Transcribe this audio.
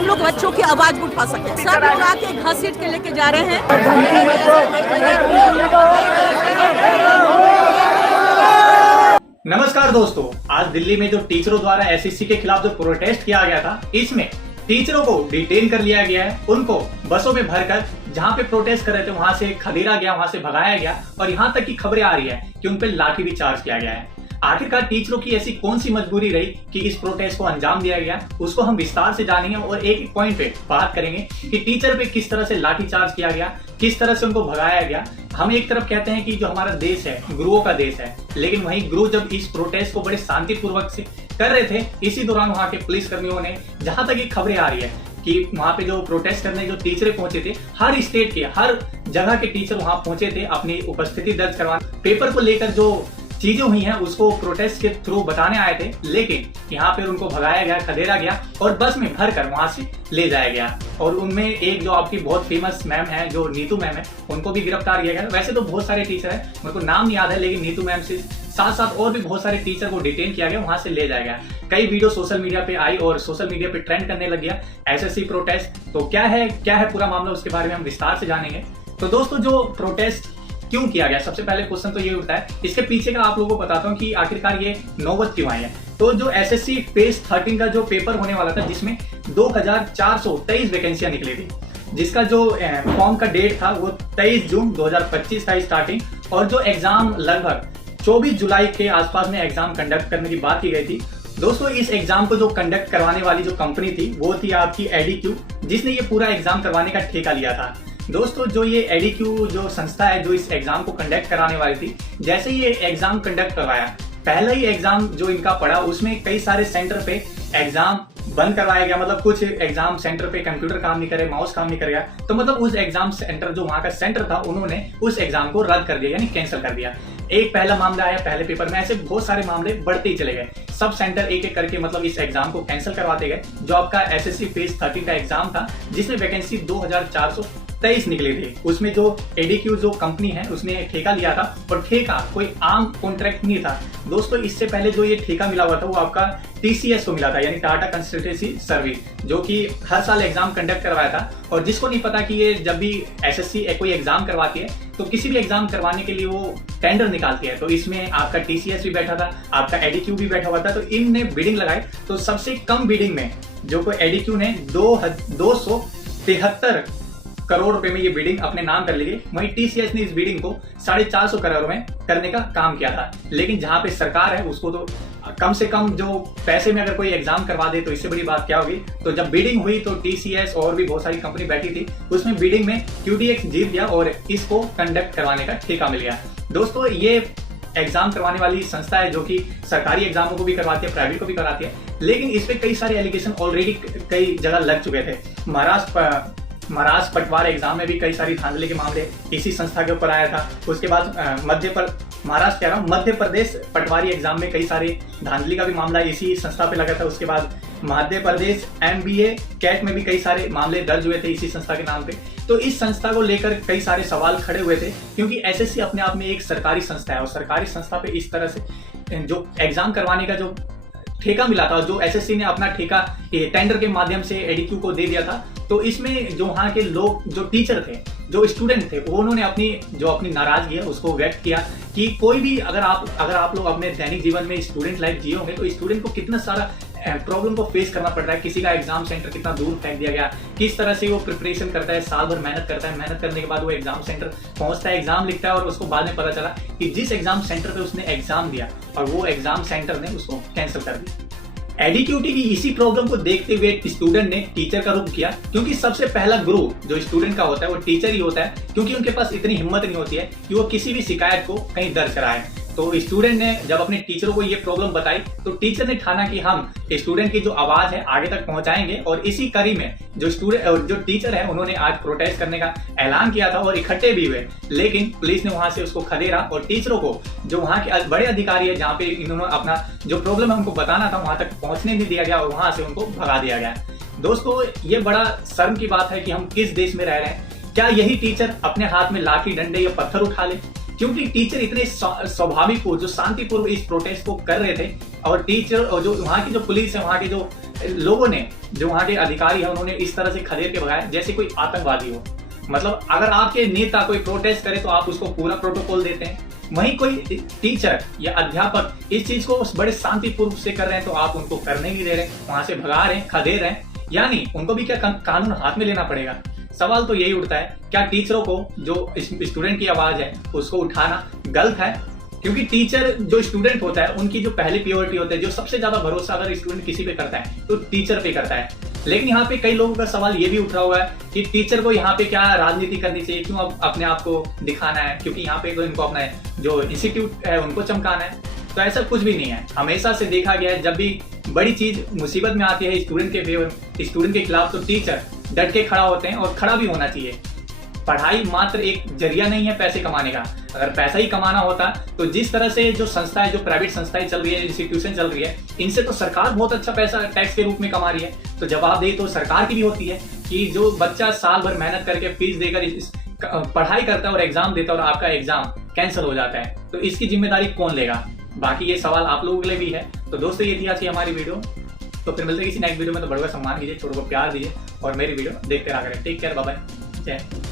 हम लोग बच्चों की आवाज उठा सके। सब लोग आके घसीट के लेके जा रहे हैं। नमस्कार दोस्तों, आज दिल्ली में जो टीचरों द्वारा एसएससी के खिलाफ जो प्रोटेस्ट किया गया था, इसमें टीचरों को डिटेन कर लिया गया है। उनको बसों में भरकर जहां पे प्रोटेस्ट कर रहे थे वहां से खदेड़ा गया, वहां से भगाया गया और यहां तक की खबरें आ रही है कि उन पर लाठी भी चार्ज किया गया है। आखिरकार टीचरों की ऐसी कौन सी मजबूरी रही कि इस प्रोटेस्ट को अंजाम दिया गया, उसको हम विस्तार से जानेंगे और एक एक पॉइंट पे बात करेंगे कि टीचर पे किस तरह से लाठी चार्ज किया गया, किस तरह से उनको भगाया गया। हम एक तरफ कहते हैं कि जो हमारा देश है गुरुओं का देश है, लेकिन वहीं गुरु जब इस प्रोटेस्ट को बड़े शांतिपूर्वक से कर रहे थे, इसी दौरान वहां के पुलिस कर्मियों ने, जहां तक ये खबरें आ रही है कि वहां पे जो प्रोटेस्ट करने जो टीचर पहुंचे थे, हर स्टेट के हर जगह के टीचर वहां पहुंचे थे अपनी उपस्थिति दर्ज करवाने। पेपर को लेकर जो चीजें हुई हैं उसको प्रोटेस्ट के थ्रू बताने आए थे, लेकिन यहाँ पे उनको भगाया गया, खदेड़ा गया और बस में भरकर वहां से ले जाया गया। और उनमें एक जो आपकी बहुत फेमस मैम है, जो नीतू मैम है, उनको भी गिरफ्तार किया गया। वैसे तो बहुत सारे टीचर हैं, मेरे को नाम नहीं याद है, लेकिन नीतू मैम से साथ साथ और भी बहुत सारे टीचर को डिटेन किया गया, वहां से ले जाया गया। कई वीडियो सोशल मीडिया पे आई और सोशल मीडिया पे ट्रेंड करने लग गया एसएससी प्रोटेस्ट। तो क्या है पूरा मामला, उसके बारे में हम विस्तार से जानेंगे। तो दोस्तों, जो प्रोटेस्ट क्यों किया गया, सबसे पहले क्वेश्चन तो ये उठता है, इसके पीछे का आप लोगों को बताता हूँ कि आखिरकार ये नौबत क्यों आई है। तो जो एसएससी फेज 13 का जो पेपर होने वाला था, जिसमें 2423 वैकेंसियां निकली थी, जिसका जो फॉर्म का डेट था वो 23 जून 2025 था स्टार्टिंग, और जो एग्जाम लगभग 24 जुलाई के आसपास में एग्जाम कंडक्ट करने की बात की गई थी। दोस्तों, इस एग्जाम को जो कंडक्ट करवाने वाली जो कंपनी थी वो थी आपकी एडीक्यू, जिसने ये पूरा एग्जाम करवाने का ठेका लिया था। दोस्तों, जो ये एडीक्यू जो संस्था है जो इस एग्जाम को कंडक्ट कराने वाली थी, जैसे ये एग्जाम कंडक्ट करवाया, पहला ही एग्जाम जो इनका पड़ा उसमें कई सारे सेंटर पे एग्जाम बंद करवाया गया। मतलब कुछ एग्जाम सेंटर पे कंप्यूटर काम नहीं करे, माउस काम नहीं करेगा, तो मतलब उस एग्जाम सेंटर जो वहां का सेंटर था, उन्होंने उस एग्जाम को रद्द कर दिया, यानी कैंसिल कर दिया। एक पहला मामला आया पहले पेपर में, ऐसे बहुत सारे मामले बढ़ते ही चले गए। सब सेंटर एक एक करके मतलब इस एग्जाम को कैंसिल करवाते गए। जो आपका एसएससी फेज 13 का एग्जाम था, जिसमें वैकेंसी 2423 निकली थी, उसमें जो एडीक्यू जो कंपनी है उसने ठेका लिया था, और ठेका कोई आम कॉन्ट्रैक्ट नहीं था। दोस्तों, इससे पहले जो ये ठेका मिला हुआ था वो आपका टीसीएस को मिला था, यानी टाटा कंसल्टेंसी सर्विस, जो कि हर साल एग्जाम कंडक्ट करवाया था। और जिसको नहीं पता कि ये जब भी एसएससी कोई एग्जाम करवाती है तो किसी भी एग्जाम करवाने के लिए वो टेंडर निकालती है, तो इसमें आपका टीसीएस भी बैठा था, आपका एडीक्यू भी बैठा हुआ था। तो इनने बिडिंग लगाई, तो सबसे कम बिडिंग में जो कोई एडीक्यू ने 273 करोड़ रुपए में ये बिडिंग अपने नाम कर ली। वहीं टीसीएस ने इस बिडिंग को 450 करोड़ में करने का काम किया था। लेकिन जहां पे सरकार है उसको तो कम से कम जो पैसे में अगर कोई एग्जाम करवा दे तो इससे बड़ी बात क्या होगी। तो जब बिडिंग हुई तो टीसीएस और भी बहुत सारी कंपनी बैठी थी, उसमें बिडिंग में क्यूडीएक्स जीत गया और इसको कंडक्ट करवाने का ठेका मिल गया। दोस्तों, ये एग्जाम करवाने वाली संस्था है जो कि सरकारी एग्जामों को भी करवाती है, प्राइवेट को भी कराती है, लेकिन इस पे कई सारे एलिगेशन ऑलरेडी कई जगह लग चुके थे। महाराष्ट्र पटवार एग्जाम में भी कई सारी धांधली के मामले इसी संस्था के ऊपर आया था। उसके बाद मध्य प्रदेश पटवारी एग्जाम में कई सारे धांधली का भी मामला इसी संस्था पे लगा था। उसके बाद मध्य प्रदेश एमबीए कैट में भी कई सारे मामले दर्ज हुए थे इसी संस्था के नाम पे। तो इस संस्था को लेकर कई सारे सवाल खड़े हुए थे, क्योंकि एसएससी अपने आप में एक सरकारी संस्था है और सरकारी संस्था पे इस तरह से जो एग्जाम करवाने का जो ठेका मिला था, जो एसएससी ने अपना ठेका टेंडर के माध्यम से एडीक्यू को दे दिया था, तो इसमें जो वहाँ के लोग, जो टीचर थे, जो स्टूडेंट थे, उन्होंने अपनी नाराजगी है उसको व्यक्त किया कि कोई भी अगर आप लोग अपने दैनिक जीवन में स्टूडेंट लाइफ जिए होंगे तो स्टूडेंट को कितना सारा प्रॉब्लम को फेस करना पड़ रहा है। किसी का एग्जाम सेंटर कितना दूर फेंक दिया गया, किस तरह से वो प्रिपरेशन करता है, साल भर मेहनत करता है, मेहनत करने के बाद वो एग्जाम सेंटर पहुंचता है, एग्जाम लिखता है और उसको बाद में पता चला कि जिस एग्जाम सेंटर पे उसने एग्जाम दिया और वो एग्जाम सेंटर ने उसको कैंसिल कर दिया। एडीक्यूटी की इसी प्रॉब्लम को देखते हुए स्टूडेंट ने टीचर का रुख किया, क्योंकि सबसे पहला गुरु जो स्टूडेंट का होता है वो टीचर ही होता है, क्योंकि उनके पास इतनी हिम्मत नहीं होती है कि वो किसी भी शिकायत को कहीं दर्ज कराए। तो स्टूडेंट ने जब अपने टीचरों को ये प्रॉब्लम बताई तो टीचर ने ठाना कि हम स्टूडेंट की जो आवाज है आगे तक पहुंचाएंगे, और इसी कड़ी में जो टीचर है उन्होंने आज प्रोटेस्ट करने का ऐलान किया था और इकट्ठे भी हुए। लेकिन पुलिस ने वहां से उसको खदेड़ा और टीचरों को, जो वहां के बड़े अधिकारी है जहाँ पे इन्होंने अपना जो प्रॉब्लम है उनको बताना था, वहां तक पहुंचने नहीं दिया गया और वहां से उनको भगा दिया गया। दोस्तों, ये बड़ा शर्म की बात है कि हम किस देश में रह रहे हैं। क्या यही टीचर अपने हाथ में लाठी, डंडे या पत्थर उठा ले? क्योंकि टीचर इतने स्वाभाविक जो शांतिपूर्व इस प्रोटेस्ट को कर रहे थे, और टीचर और जो वहाँ की जो पुलिस है, वहाँ के जो लोगों ने, जो वहाँ के अधिकारी है, उन्होंने इस तरह से खदेड़ के भगाया जैसे कोई आतंकवादी हो। मतलब अगर आपके नेता कोई प्रोटेस्ट करे तो आप उसको पूरा प्रोटोकॉल देते हैं, वहीं कोई टीचर या अध्यापक इस चीज को बड़े शांतिपूर्व से कर रहे हैं तो आप उनको करने नहीं दे रहे, वहां से भगा रहे हैं, खदेड़ रहे हैं। यानी उनको भी क्या कानून हाथ में लेना पड़ेगा। सवाल तो यही उठता है, क्या टीचरों को जो स्टूडेंट की आवाज है उसको उठाना गलत है? क्योंकि टीचर जो स्टूडेंट होता है उनकी जो पहली प्रियोरिटी होता है, जो सबसे ज्यादा भरोसा अगर स्टूडेंट किसी पे करता है तो टीचर पे करता है। लेकिन यहाँ पे कई लोगों का सवाल ये भी उठ रहा हुआ है कि टीचर को यहाँ पे क्या राजनीति करनी चाहिए, क्यों अपने आप को दिखाना है, क्योंकि यहाँ पे तो इनको अपना जो इंस्टीट्यूट है उनको चमकाना है। तो ऐसा कुछ भी नहीं है। हमेशा से देखा गया है जब भी बड़ी चीज मुसीबत में आती है स्टूडेंट के फेवर, स्टूडेंट के खिलाफ, तो टीचर डट के खड़ा होते हैं और खड़ा भी होना चाहिए। पढ़ाई मात्र एक जरिया नहीं है पैसे कमाने का। अगर पैसा ही कमाना होता तो जिस तरह से जो संस्थाएं, जो प्राइवेट संस्थाएं चल रही है, इंस्टीट्यूशन चल रही है, इनसे तो सरकार बहुत अच्छा पैसा टैक्स के रूप में कमा रही है। तो जवाबदेही तो सरकार की भी होती है कि जो बच्चा साल भर मेहनत करके फीस देकर पढ़ाई करता है और एग्जाम देता है और आपका एग्जाम कैंसिल हो जाता है, तो इसकी जिम्मेदारी कौन लेगा? बाकी ये सवाल आप लोगों के लिए भी है। तो दोस्तों ये थी आज की हमारी वीडियो। तो फिर मिलते हैं किसी नेक्स्ट वीडियो में। तो बड़े सम्मान कीजिए, छोटों को प्यार दीजिए और मेरी वीडियो देखते रहा करें। टेक केयर, बाय बाय, जय।